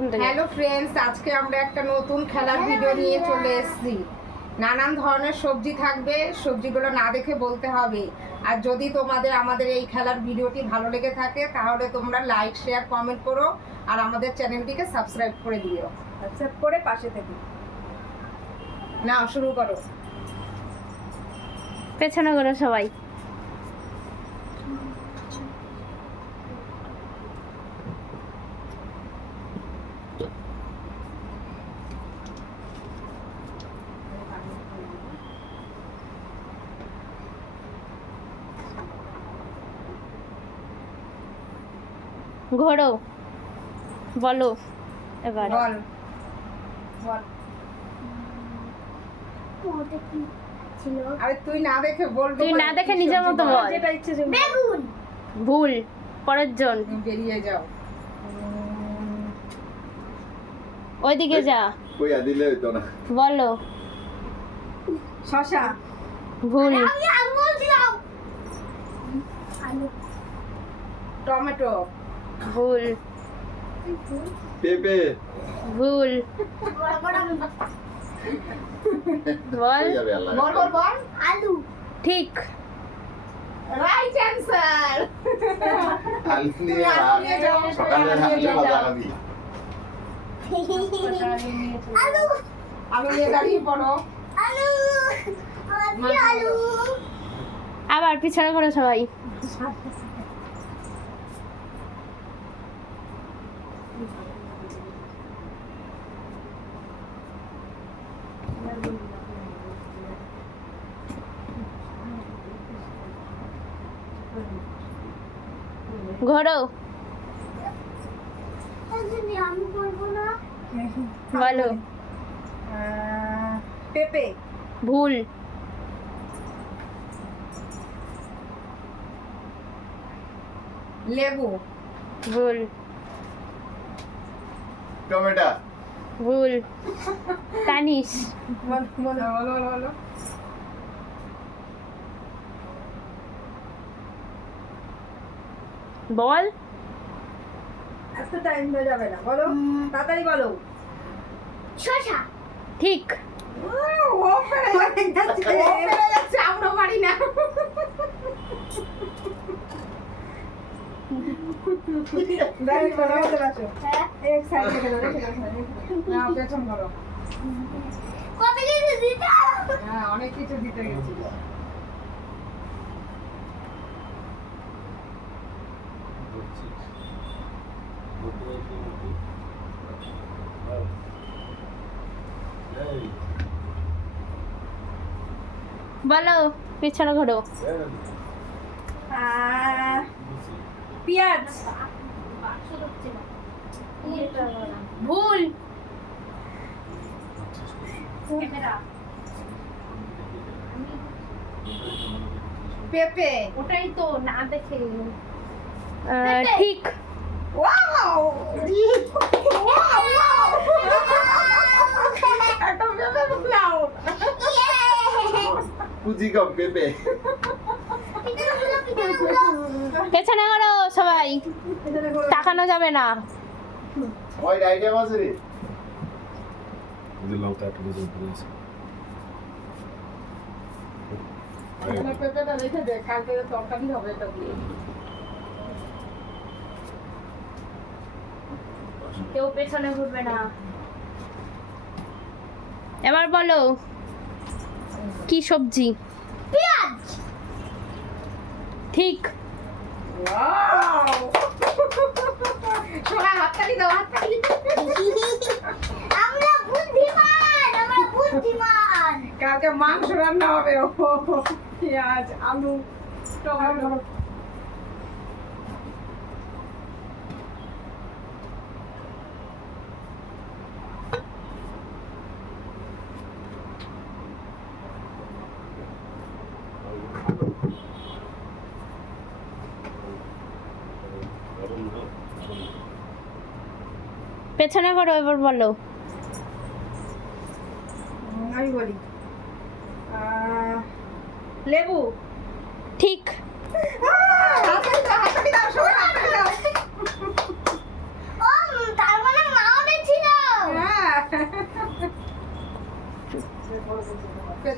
তখন থেকে। Hello friends, আজকে আমরা একটা নতুন খেলার ভিডিও নিয়ে চলে এসেছি। নানান ধরনের সবজি থাকবে, সবজিগুলো না দেখে বলতে হবে। আর যদি তোমাদের আমাদের এই খেলার ভিডিওটি ভালো লেগে থাকে তাহলে তোমরা লাইক, শেয়ার, কমেন্ট করো আর আমাদের চ্যানেলটিকে সাবস্ক্রাইব করে দিও। সাবস্ক্রাইব করে পাশে থেকে। না, শুরু করো। পেছনে করো সবাই। ঘোরো, বলো এবার। বল। বল। আরে তুই না দেখে বলবি, তুই না দেখে নিজের মতো বল। যেটা ইচ্ছে সেটা। বেগুন। ভুল, পরের জন। বেরিয়ে যাও। ওইদিকে যা, কই দিলে হইতো না। বলো। শশা। ভুল। আমি আলু বলছিলাম। আলু। টমেটো। ভুল। পেঁপে। ভুল। বল। কই যাবে আল্লাহ। বল বল বল। আলু। ঠিক। Right answer. আলু নিয়ে নিয়ে যাও। সকালে হাঁটলে ভাজা খাবি। আলু। আমি নিয়ে দাঁড়িয়ে পড়ো। আলু। আমি আলু। আবার পিছনে করো সবাই। ঘোরো, আমি বলবো না। বলো। পেঁপে। ভুল। লেবু। ভুল। টমেটো। ভুল। তানিশ। বল বল। বলো বলো বলো। বল। এত টাইম হয়ে যাবে না, বলো তাড়াতাড়ি বলো। শসা। ঠিক। ও পেরে যাচ্ছে, ও পেরে যাচ্ছে, আমরা পারি না। দাঁড়িয়ে বলো, আমাদের আসো। হ্যাঁ। এক সাইড থেকে ধরে রেখে দাও। না, পেছন করো। কত কিছু দিতে হবে? হ্যাঁ, অনেক কিছু দিতে গেছি। বলো, পিছনে ঘোরো। পেঁয়াজ। ভুল। পেঁপে। ওটাই তো না দেখে। ঠিক। ওয়াও! একটা পেঁপে ফুলাও। পুজি কম পেঁপে। পেছনে করো সবাই, এখানে করো। তাকানো যাবে না। ওই আইডিয়া আছে রে। এখানে পেঁপেটা রেখে দে, কালকে তরকারি হবে এটা দিয়ে। কেউ পেছনে ঘুরবে না। এবার বলো, কি সবজি? পেঁয়াজ। ঠিক। ওয়াও! সোনা, হাততালি দাও, হাততালি। আমরা বুদ্ধিমান, আমরা বুদ্ধিমান। কালকে মাংস রান্না হবে। ও পেঁয়াজ, আলু, টমেটো। পেছনে করো, এবার বলো। আমি বলি লেবু। ঠিক। হাততালি দাও, হাততালি দাও, সবাই হাততালি দাও। ও তার মানে মাও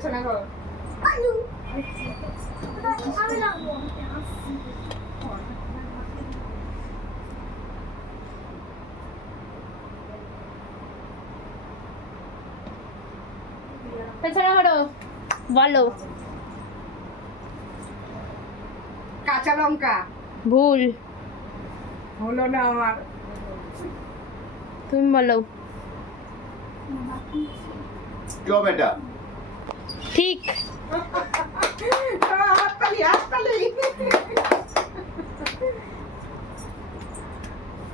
পেছনে ঘোর। আলু আমি লাগবো পেছনে ঘোরো বলো। কাঁচা লঙ্কা। ভুল। হলো না আমার। তুমি বলো। টমেটো। ঠিক। হাততালি হাততালি।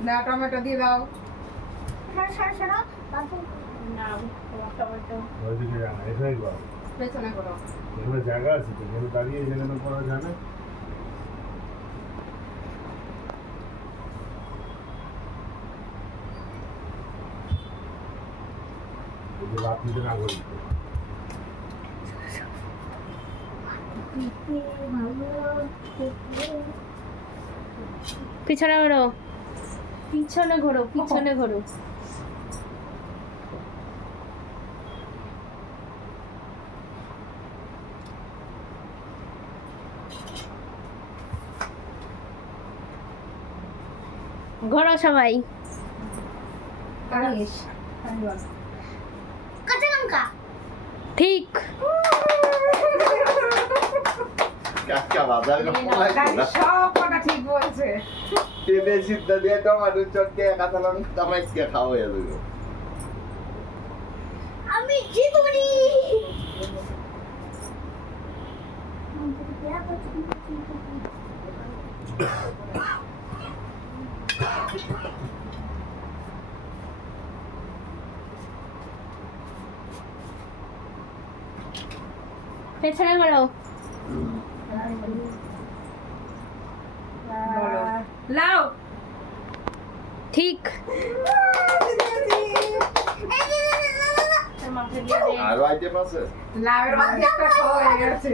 না টমেটো দিয়ে দাও। সরা বাবু ওইদিকে জানা এটাই বল পেছনে করো। এখানে জায়গা আছে তো এখানে দাঁড়িয়ে যেখানে করা জানে রাত্রিতে না করি পিছনে ঘোরো পিছনে ঘোরো পিছনে ঘোরো। ঘোরো সবাই। তানিশ। কাঁচা লঙ্কা ঠিক। কাঁচা বাজার তানিশ সব কটা ঠিক বলছে। পেঁপে সিদ্ধ দিয়ে টমেটো চটকে কাঁচা লঙ্কা টামাইকে খাওয়া হয়ে যাবে। আমি জিতুরি পেছনে ঘোরো। বলো। লাউ। ঠিক। আরো আইটেম আছে? লাউয়ের অর্ধেকটা খাওয়া হয়ে গেছে।